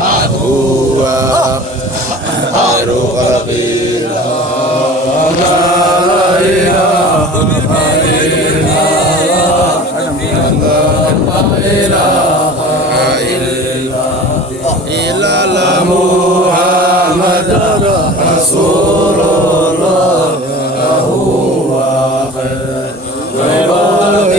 هو خير خلق الله لا إله إلا الله محمد رسول الله هو خير خلق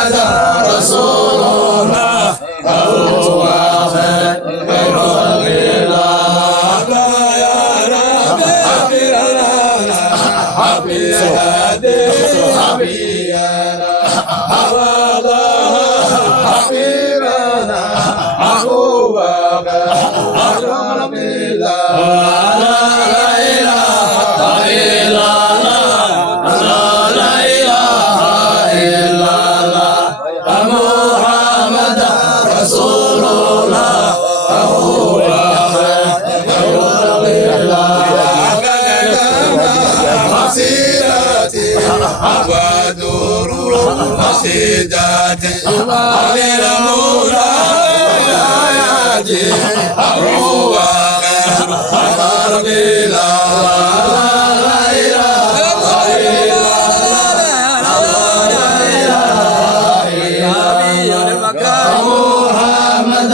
Muhammad Rasulullah. أبو بكر رسول الله لا إله إلا الله لا إله إلا الله محمد رسول الله هو خير مسيرتي ودور مسجدتي على المولى هو خير محمد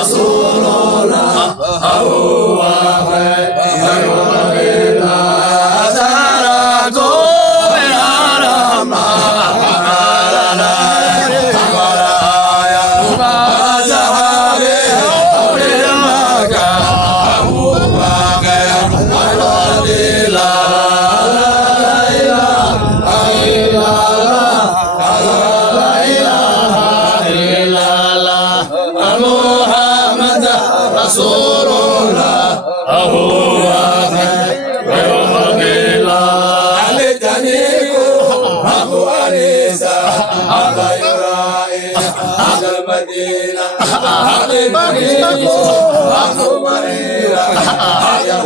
رسول الله هو خير رسول الله هو خير خلق الله عليكم أبو أنيسة أبا يرائي على المدينة عليكم أبو مريرة يا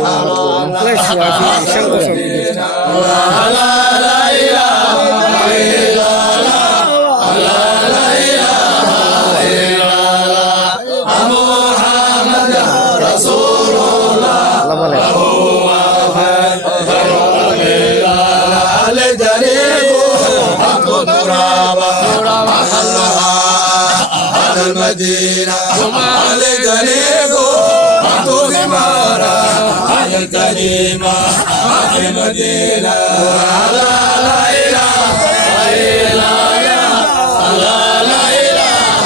الله لا إله إلا الله لا إله إلا الله محمد رسول الله هو خير خلق الله لجريب حق ترابا محلها على المدينة لجريب حق ثمارا على الكريمة على المدينة لا إله إلا الله لا إله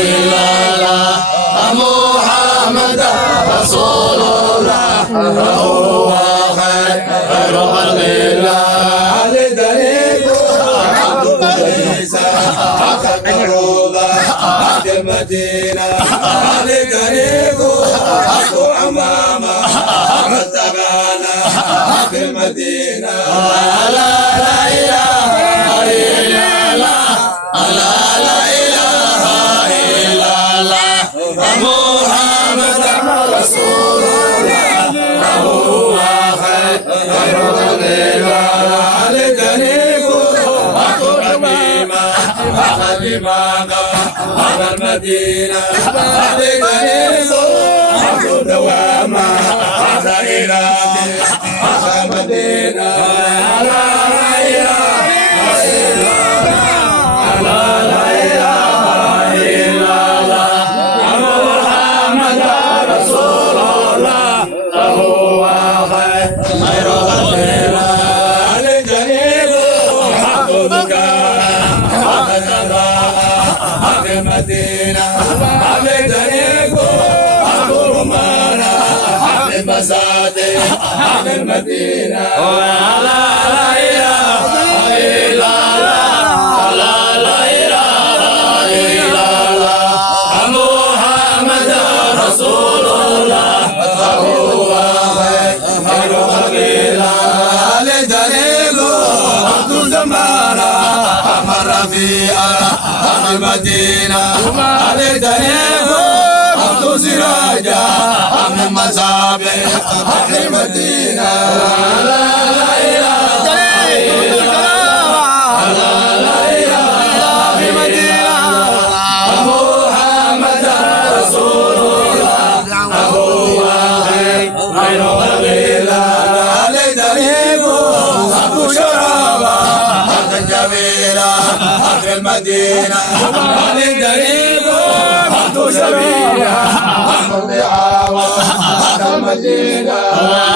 إلا الله محمد رسول الله هو خير خلق الله لدريب عبد ليس حق الروضة عبد المدينة لدريب حق أمامه عبد الزبانة عبد المدينة لا إله إلا الله لا إله إلا الله محمد رسول الله هو خير خلق الله لجنيب أقربيما أخدمانا على المدينة لجنيب أقر دواما على إيراني على مدينة لا إله إلا الله لا إله إلا الله محمد رسول الله هو خير خلق الله لجنيب حقك حق المدينة حق جنيب حق رمانا حق مساتي حق المدينة لا إله إلا الله لا إله إلا الله محمد رسول الله هو خير خلق الله لجنيب عبد زمانا أمر في المدينة لجنيب عبد سراجا من مصابيح المدينة لا إله إلا الله لا إله إلا الله محمد رسول الله هو خير خلق الله لجنيب عبد شرابا عبد جميلة في المدينة لجنيب عبد شبيبة عبد دعاوى في المدينة لا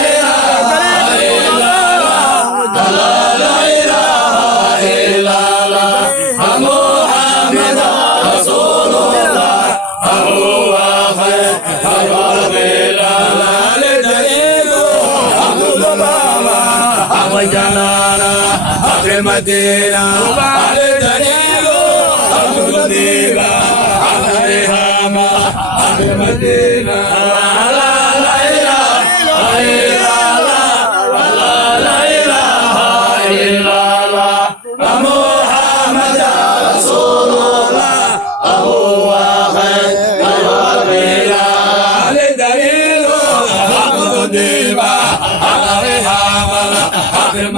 إله إلا الله لا إله إلا الله محمد رسول الله هو خير خلق الله لجنيب عبد الضبابة عبد جنانا في المدينة لجنيب عبد الغديبة عليها المدينة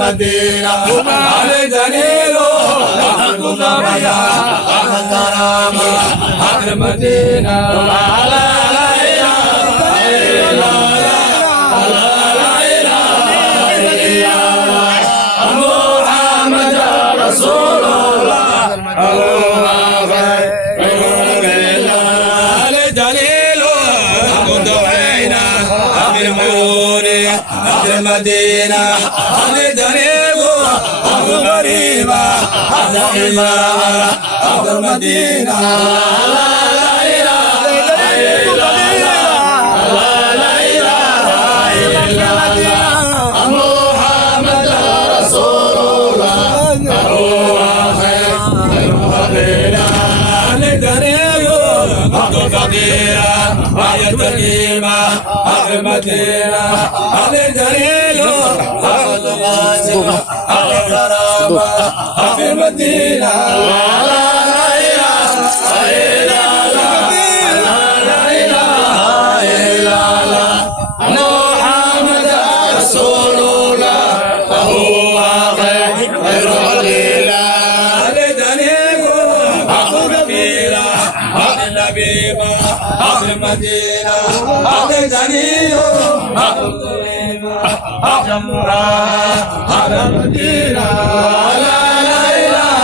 المدينة علي دليل حق ضميا حق الكرامة حق المدينة لا إله إلا الله محمد رسول الله علي دليل حق ضمينا حق المعوني حق المدينة علي دليل حق غريبة حق إمامة حق المدينة لا إله إلا الله محمد رسول الله هو خير خلينا علي دليل حق فقيرة وهي الكريمة حق المدينة علي دليل حق الغازي حق الكرامة حق المدينة لا إله إلا الله محمد رسول الله هو خير خليل علي دليل حق كبيرة حق النبي حق المدينة حق دليل حق الكريمة حق جمرة حق المدينة لا إله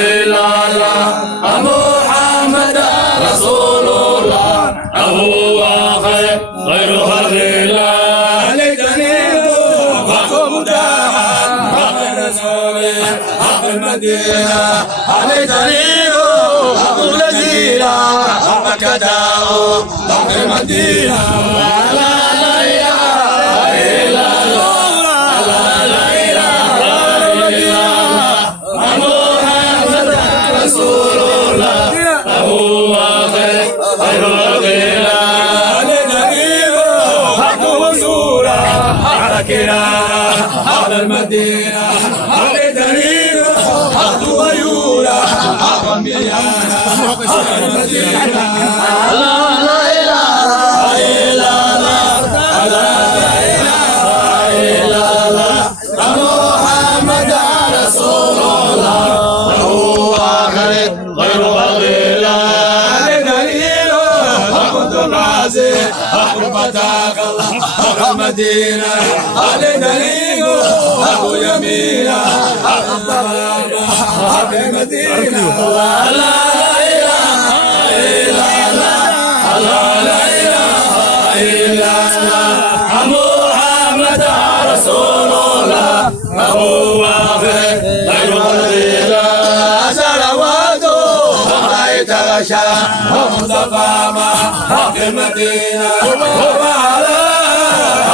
إلا الله محمد رسول الله هو خير خلق الله علي دليل حق مداحا حق رسوله حق المدينة علي دليل حق الجزيرة حق كداه حق المدينة لا إله إلا الله محمد رسول الله هو خير خلق الله علي دليل حق وزورة حق كرامة حق المدينة علي دليل حق غيورة حق ميانة حق المدينة لا إله إلا الله محمد رسول الله هو خير خلق الله علي دليل حق الغازي حق فتاك الله حق المدينة علي دليل حق يمينة حق الضرابة حق المدينة لا إله إلا الله محمد رسول الله هو خير خلق صلواته رأيت غشا مصطفى ما حق المدينة وعلى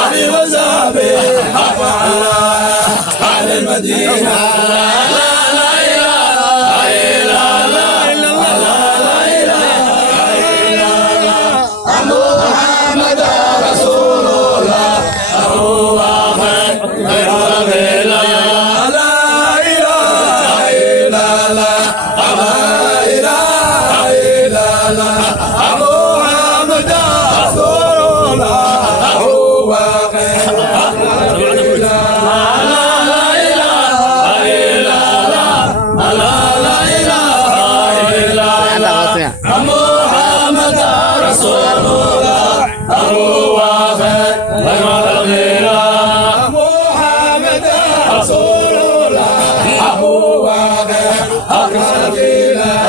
علي وصحبه حق على المدينة لا إله إلا الله محمد رسول الله هو خير خلق الله لا إله إلا الله محمد رسول الله هو خير خلق الله لا إله إلا الله محمد رسول الله هو خير خلق الله محمد رسول الله هو خير خلق الله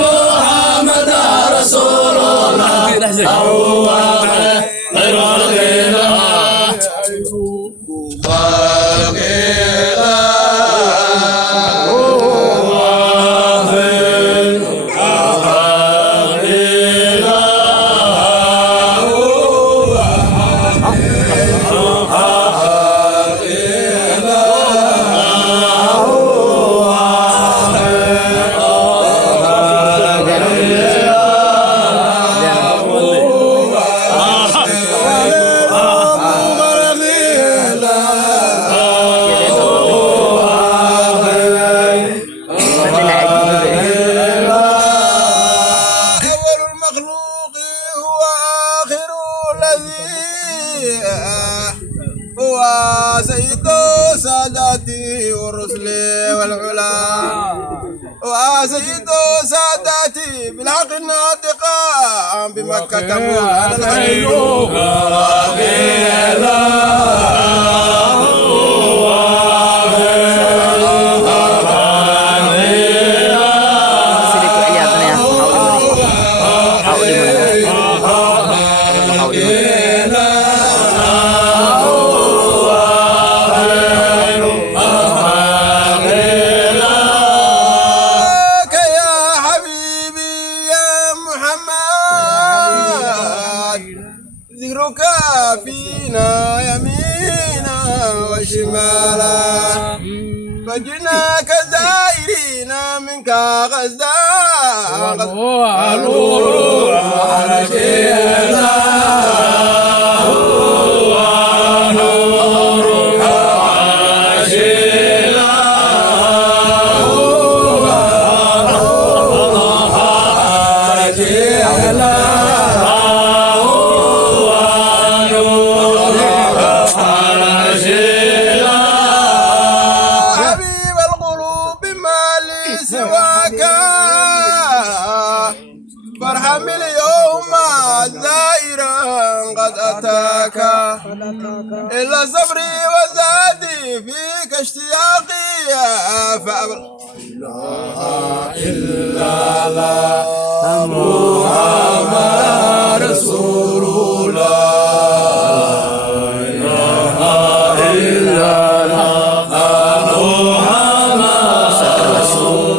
محمد رسول الله هو خير خلق أول المخلوق هو آخر الذي هو سيد ساداتي والرسل والعلا وسيد ساداتي بالحق الناطقة بمكة على الخير ذكرك فينا يمينا وشمالا فجناك زائرين منك غزا فارحم اليوم زائرا قد أتاك إلا صبري وزادي فيك اشتياقي فأبر إلا الله محمد رسول الله لا إله إلا الله محمد رسول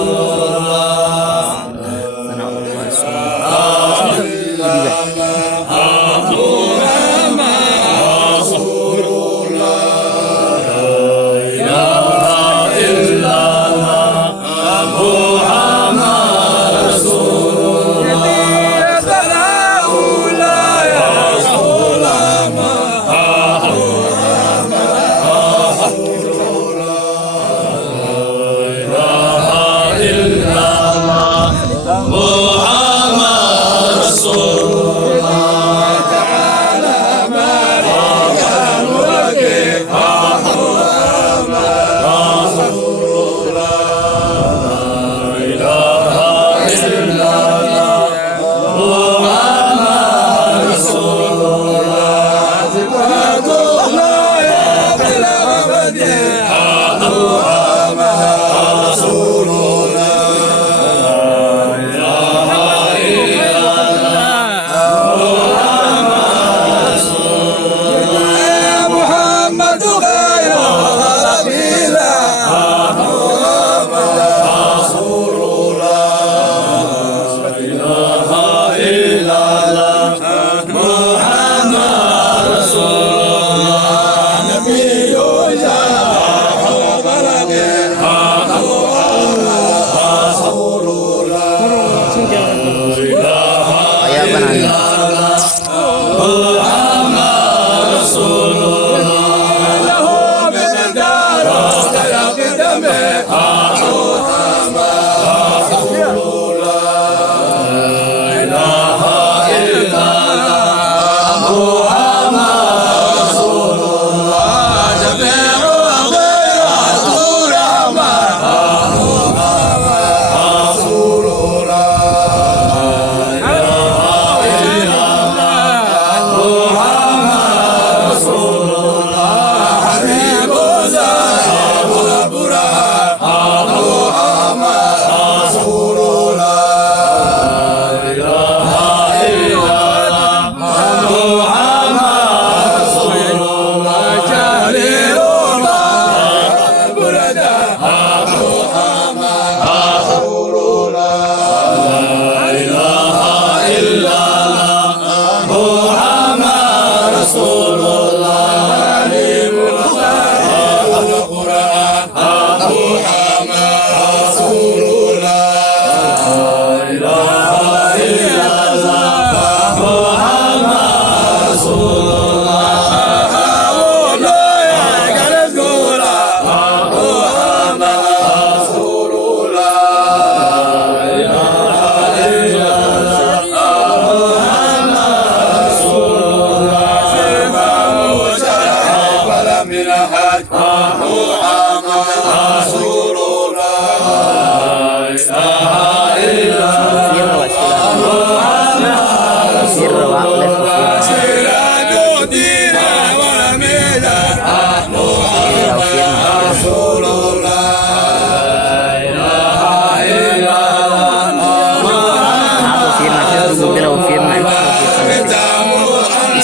Oh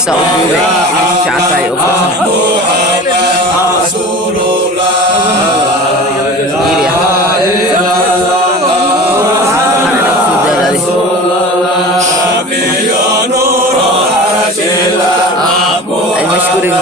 Isa ubuwi, siya atay o ay masyurin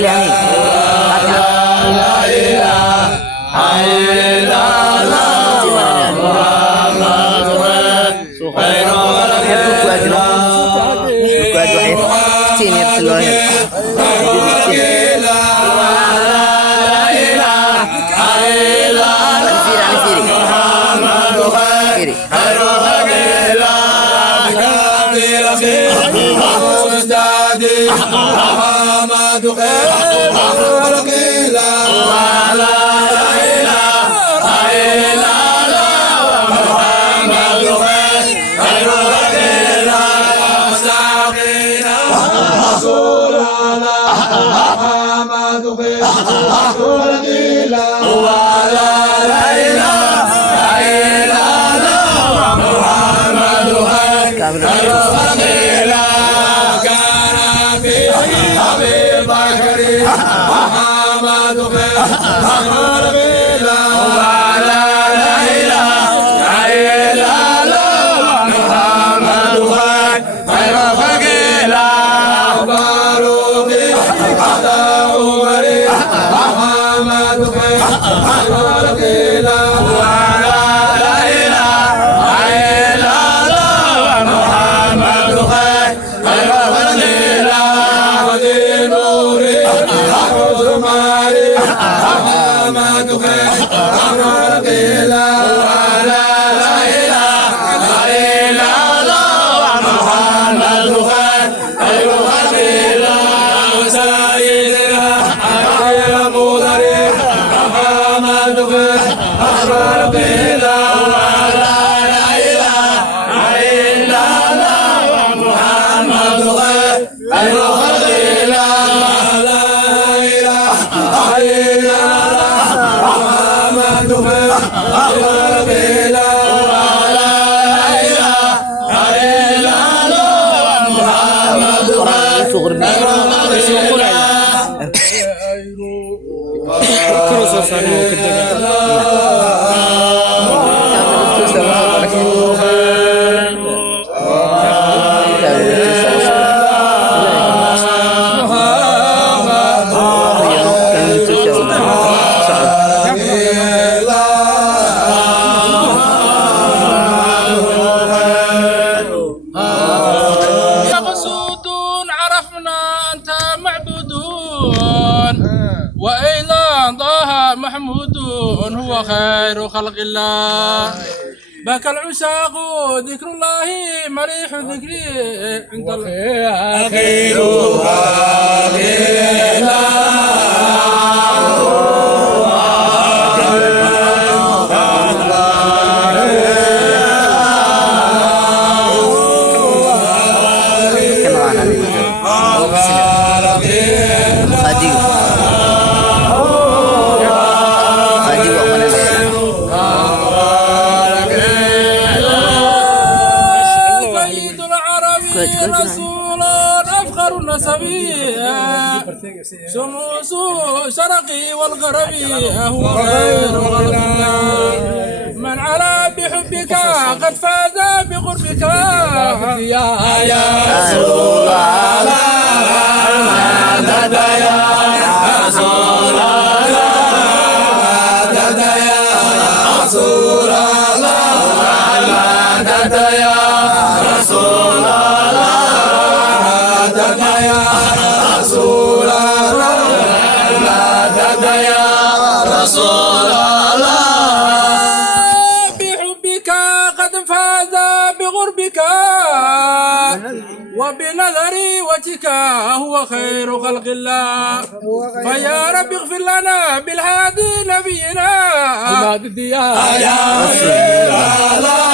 جاي يعني كتير يرسلوها خير خلق الله بك العشاق ذكر الله مريح ذكري عند الله رسول أفخر النسبي شموس شرقي والغربي هو خير خلق الله من على بحبك قد فاز بقربك يا رسول الله يا رسول الله يا رسول وبنظري وجهك هو خير خلق الله فيا رب اغفر لنا بالهادي نبينا يا رسول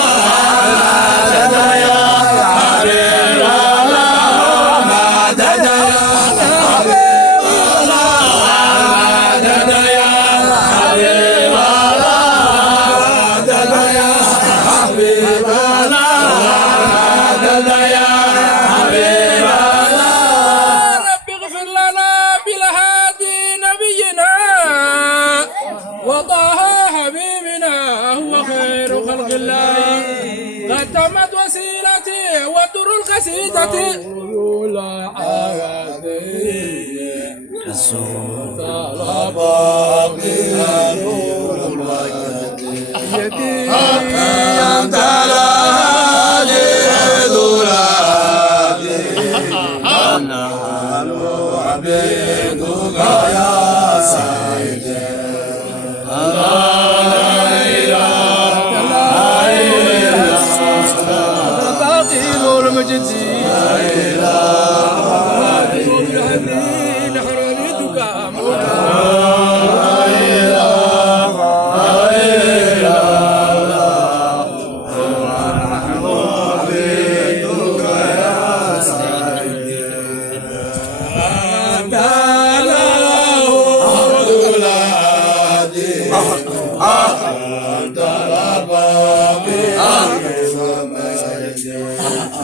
قدمت وسيلتي ودر القصيدة رسول باقي نور المجد يدي أنت لا ذراتي نحن عبيدك يا سيدي باقي نور مجدي لا إله نحن نريدك